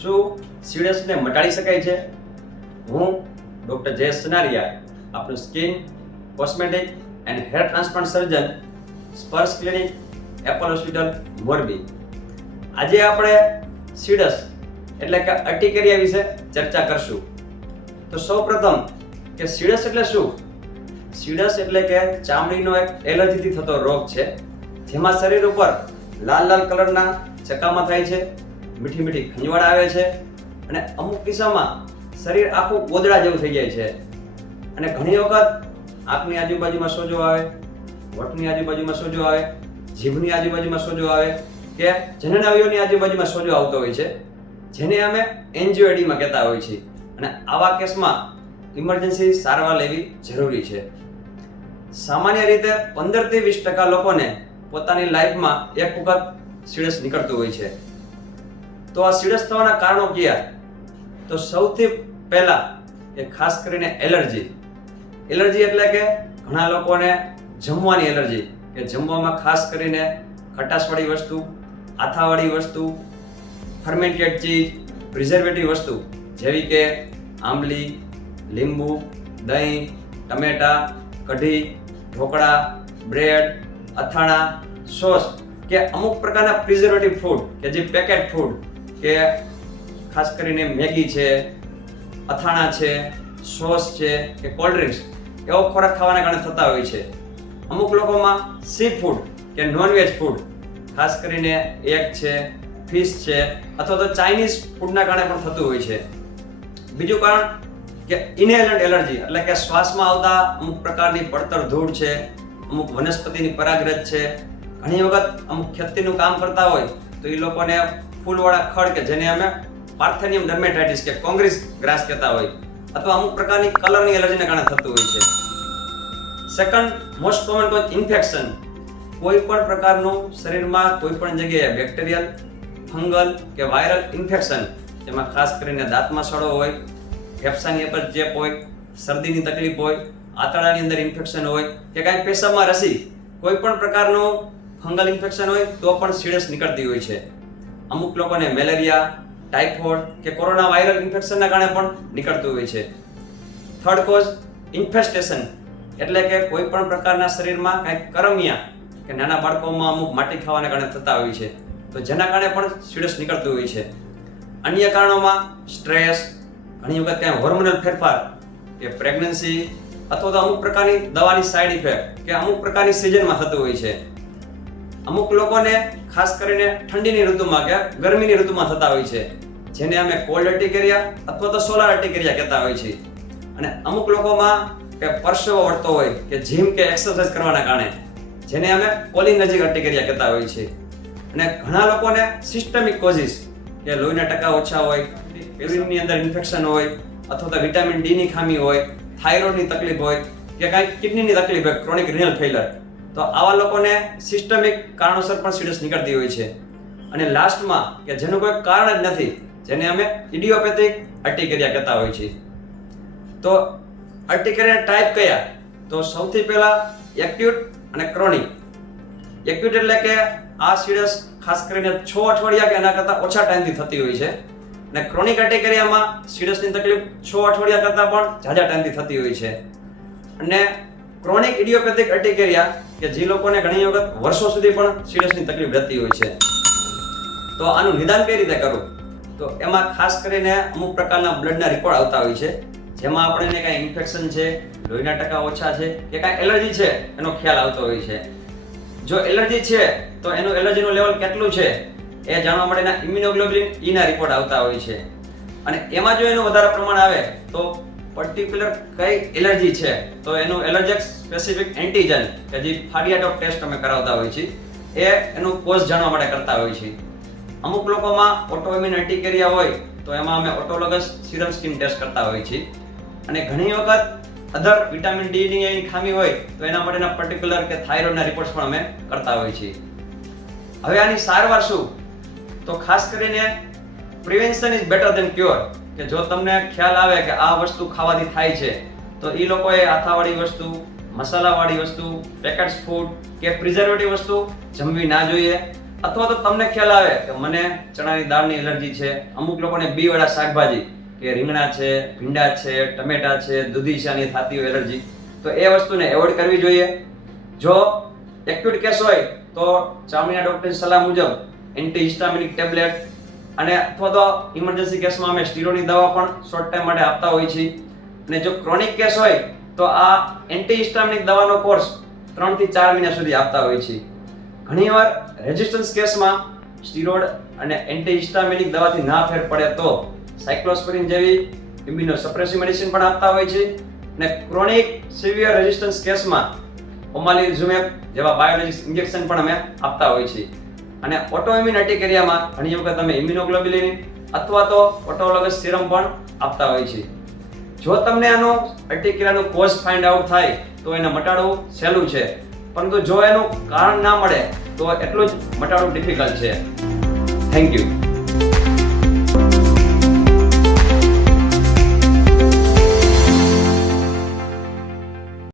શું સીડસને મટાડી શકાય છે? હું ડૉક્ટર જયેશ સનારિયા, આપનું skin, cosmetic and hair transplant સર્જન, સ્પર્શ ક્લિનિક, એપલ હોસ્પિટલ, મોરબી. આજે આપણે સીડસ એટલે કે અર્ટિકેરિયા વિશે ચર્ચા કરશું. તો સૌપ્રથમ કે સીડસ એટલે શું? સીડસ એટલે કે ચામડીનો એક એલર્જીથી થતો રોગ છે, જેમાં શરીર ઉપર લાલ લાલ કલરના ચકામા થાય છે, મીઠી મીઠી ખંજવાળ આવે છે અને અમુક કિસ્સામાં શરીર આખું ગોદડા જેવું થઈ જાય છે. અને ઘણી વખત આંખની આજુબાજુમાં સોજો આવે, હોઠની આજુબાજુમાં સોજો આવે, જીભની આજુબાજુમાં સોજો આવે કે જનનાળીઓની આજુબાજુમાં સોજો આવતો હોય છે, જેને અમે એન્જિયોએડીમા કહેતા હોય છે. અને આવા કેસમાં ઇમરજન્સી સારવાર લેવી જરૂરી છે. સામાન્ય રીતે 15 થી 20% લોકોને પોતાની લાઈફમાં એક વખત સીડસ નીકળતું હોય છે. તો આ સીડસ થવાના કારણો કયા? તો સૌથી પહેલા કે ખાસ કરીને એલર્જી. એલર્જી એટલે કે ઘણા લોકોને જમવાની એલર્જી, કે જમવામાં ખાસ કરીને ખટાશવાળી વસ્તુ, આથાવાળી વસ્તુ, ફર્મેન્ટેડ ચીઝ, પ્રિઝર્વેટિવ વસ્તુ જેવી કે આંબલી, લીંબુ, દહીં, ટમેટા, કઢી, ઢોકળા, બ્રેડ, અથાણા, સોસ કે અમુક પ્રકારના પ્રિઝર્વેટિવ ફૂડ કે જે પેકેટ ફૂડ કે ખાસ કરીને મેગી છે, અથાણા છે, સોસ છે કે કોલ્ડ ડ્રિંક્સ એવો ખોરાક ખાવાના કારણે થતા હોય છે. અમુક લોકોમાં સી ફૂડ કે નોનવેજ ફૂડ ખાસ કરીને એગ છે, ફિશ છે અથવા તો ચાઇનીઝ ફૂડના કારણે પણ થતું હોય છે. બીજું કારણ કે ઇનહેલન્ટ એલર્જી એટલે કે શ્વાસમાં આવતા અમુક પ્રકારની પડતર ધૂળ છે, અમુક વનસ્પતિની પરાગરજ છે. ઘણી વખત અમુક ખેતીનું કામ કરતા હોય તો એ લોકોને ફૂલવાળા ખડ કે જેને અમે પાર્થેનિયમ ડર્મેટાઇટિસ કે કોંગ્રીસ ગ્રાસ કહેતા હોય અથવા અમુક પ્રકારની કલરની એલર્જીના કારણે થતું હોય છે. Second most common cause infection. કોઈ પણ પ્રકારનું શરીરમાં કોઈ પણ જગ્યાએ બેક્ટેરિયલ, ફંગલ કે વાયરલ ઇન્ફેક્શન, જેમાં ખાસ કરીને દાંતમાં સડો હોય, ફેફસાની ઉપર ચેપ હોય, શરદીની તકલીફ હોય, આંતરડાની અંદર ઇન્ફેક્શન હોય કે કાંઈ પેશાબમાં રસી, કોઈ પણ પ્રકારનું ફંગલ ઇન્ફેક્શન હોય તો પણ સીડસ નીકળતી હોય છે. અમુક લોકોને મેલેરિયા, ટાઇફોઇડ કે કોરોના વાયરલ ઇન્ફેક્શનના કારણે પણ નીકળતું હોય છે. થર્ડ કોઝ ઇન્ફેસ્ટેશન એટલે કે કોઈ પણ પ્રકારના શરીરમાં કાંઈક કરમિયા કે નાના બાળકોમાં અમુક માટી ખાવાના કારણે થતા હોય છે, તો જેના કારણે પણ સીડસ નીકળતું હોય છે. અન્ય કારણોમાં સ્ટ્રેસ, ઘણી વખત ત્યાં હોર્મોનલ ફેરફાર કે પ્રેગ્નન્સી અથવા તો અમુક પ્રકારની દવાની સાઇડ ઇફેક્ટ કે અમુક પ્રકારની સિઝનમાં થતું હોય છે. અમુક લોકોને ખાસ કરીને ઠંડીની ઋતુમાં કે ગરમીની ઋતુમાં થતા હોય છે, જેને અમે કોલ્ડ અર્ટિકેરિયા અથવા તો સોલાર અર્ટિકેરિયા કહેતા હોય છે. અને અમુક લોકોમાં કે પરસેવો વળતો હોય કે જીમ કે એક્સરસાઇઝ કરવાના કારણે, જેને અમે કોલિનર્જિક અર્ટિકેરિયા કહેતા હોય છે. અને ઘણા લોકોને સિસ્ટમિક કોઝિસ કે લોહીના ટકા ઓછા હોય, યુરિનની અંદર ઇન્ફેક્શન હોય અથવા તો વિટામિન ડી ની ખામી હોય, થાઇરોઇડની તકલીફ હોય કે કાંઈ કિડનીની તકલીફ હોય, ક્રોનિક રિનલ ફેઇલર, તો આવા લોકોને સિસ્ટમિક કારણોસર પણ સીડસ નીકળતી હોય છે. અને લાસ્ટમાં કે જેનું કોઈ કારણ જ નથી, જેને અમે ઇડિયોપેથિક અર્ટિકેરિયા કહેતા હોય છે. તો અર્ટિકેરિયા ટાઈપ કયા? તો સૌથી પહેલા એક્યુટ અને ક્રોનિક. એક્યુટ એટલે કે આ સીડસ ખાસ કરીને 6 અઠવાડિયા કે એના કરતાં ઓછા ટાઈમથી થતી હોય છે. અને ક્રોનિક અર્ટિકેરિયામાં સીડસની તકલીફ 6 અઠવાડિયા કરતાં પણ ઝાઝા ટાઈમથી થતી હોય છે. અને ક્રોનિક ઇડિયોપેથિક અર્ટિકેરિયા કે જે લોકોને ઘણી વખત વર્ષો સુધી પણ સીડસની તકલીફ રહેતી હોય છે. તો આનું નિદાન કઈ રીતે કરવું? તો એમાં ખાસ કરીને અમુક પ્રકારના બ્લડના રિપોર્ટ આવતા હોય છે, જેમાં આપણને કાંઈ ઇન્ફેક્શન છે, લોહીના ટકા ઓછા છે કે કાંઈ એલર્જી છે એનો ખ્યાલ આવતો હોય છે. જો એલર્જી છે તો એનું એલર્જીનું લેવલ કેટલું છે એ જાણવા માટેના ઇમ્યુનોગ્લોબ્યુલિન E ના રિપોર્ટ આવતા હોય છે. અને એમાં જો એનું વધારે પ્રમાણ આવે તો પર્ટિક્યુલર કઈ એલર્જી છે તો એનું એલર્જેક સ્પેસિફિક એન્ટીજન કે જે ફાડિયાટોક ટેસ્ટ અમે કરાવતા હોય છે, એ એનું કોઝ જાણવા માટે કરતા હોય છે. અમુક લોકોમાં ઓટોઇમ્યુન અર્ટિકેરિયા હોય તો એમાં અમે ઓટોલોગસ સીરમ સ્કિન ટેસ્ટ કરતા હોય છે. અને ઘણી વખત અધર વિટામિન ડી ની ખામી હોય તો એના માટેના પર્ટિક્યુલર કે થાઇરોઇડના રિપોર્ટ્સ પણ અમે કરતા હોય છે. હવે આની સારવાર શું? તો ખાસ કરીને prevention is better than cure, કે જો તમને ખ્યાલ આવે કે આ વસ્તુ ખાવાથી થાય છે તો એ લોકોએ આથાવાળી વસ્તુ, મસાલાવાળી વસ્તુ, પેકેટ્સ ફૂડ કે પ્રિઝર્વેટિવ વસ્તુ જમવી ના જોઈએ. અથવા તો તમને ખ્યાલ આવે કે મને ચણાની દાળની એલર્જી છે, અમુક લોકોને બી વાળા શાકભાજી કે રીંગણા છે, ભીંડા છે, ટમેટા છે, દૂધી છે આની થતી હોય એલર્જી, તો એ વસ્તુને એવોઇડ કરવી જોઈએ. જો એક્યુટ કેસ હોય તો ચામડીના ડોક્ટરની સલાહ મુજબ એન્ટીહિસ્ટામિનિક ટેબ્લેટ અને અથવા તો ઇમરજન્સી કેસમાં અમે સ્ટીરોઇડની દવા પણ શોર્ટ ટાઈમ માટે આપતા હોઈએ છીએ. અને જો ક્રોનિક કેસ હોય તો આ એન્ટીહિસ્ટામિનિક દવાનો કોર્સ 3 થી 4 મહિના સુધી આપતા હોઈએ છીએ. ઘણીવાર રેઝિસ્ટન્સ કેસમાં સ્ટીરોઇડ અને એન્ટીહિસ્ટામિનિક દવાથી ના ફેર પડે તો સાયક્લોસ્પિરિન જેવી ઇમ્યુનોસપ્રેસિવ મેડિસિન પણ આપતા હોય છે. અને ક્રોનિક સિવિયર રેઝિસ્ટન્સ કેસમાં ઓમાલિઝુમેબ જેવા બાયોલોજિક્સ ઇન્જેક્શન પણ અમે આપતા હોય છે. અને ઓટોઇમ્યુન અર્ટિકેરિયામાં ઘણી વખત અમે ઇમ્યુનોગ્લોબ્યુલિન અથવા તો ઓટોલોગસ સિરમ પણ આપતા હોય છે. જો તમને આનો અર્ટિકેરિયાનો કોઝ ફાઇન્ડ આઉટ થાય તો એને મટાડવું સહેલું છે, પરંતુ જો એનું કારણ ના મળે તો એટલું જ મટાડવું ડિફિકલ્ટ છે. Thank you.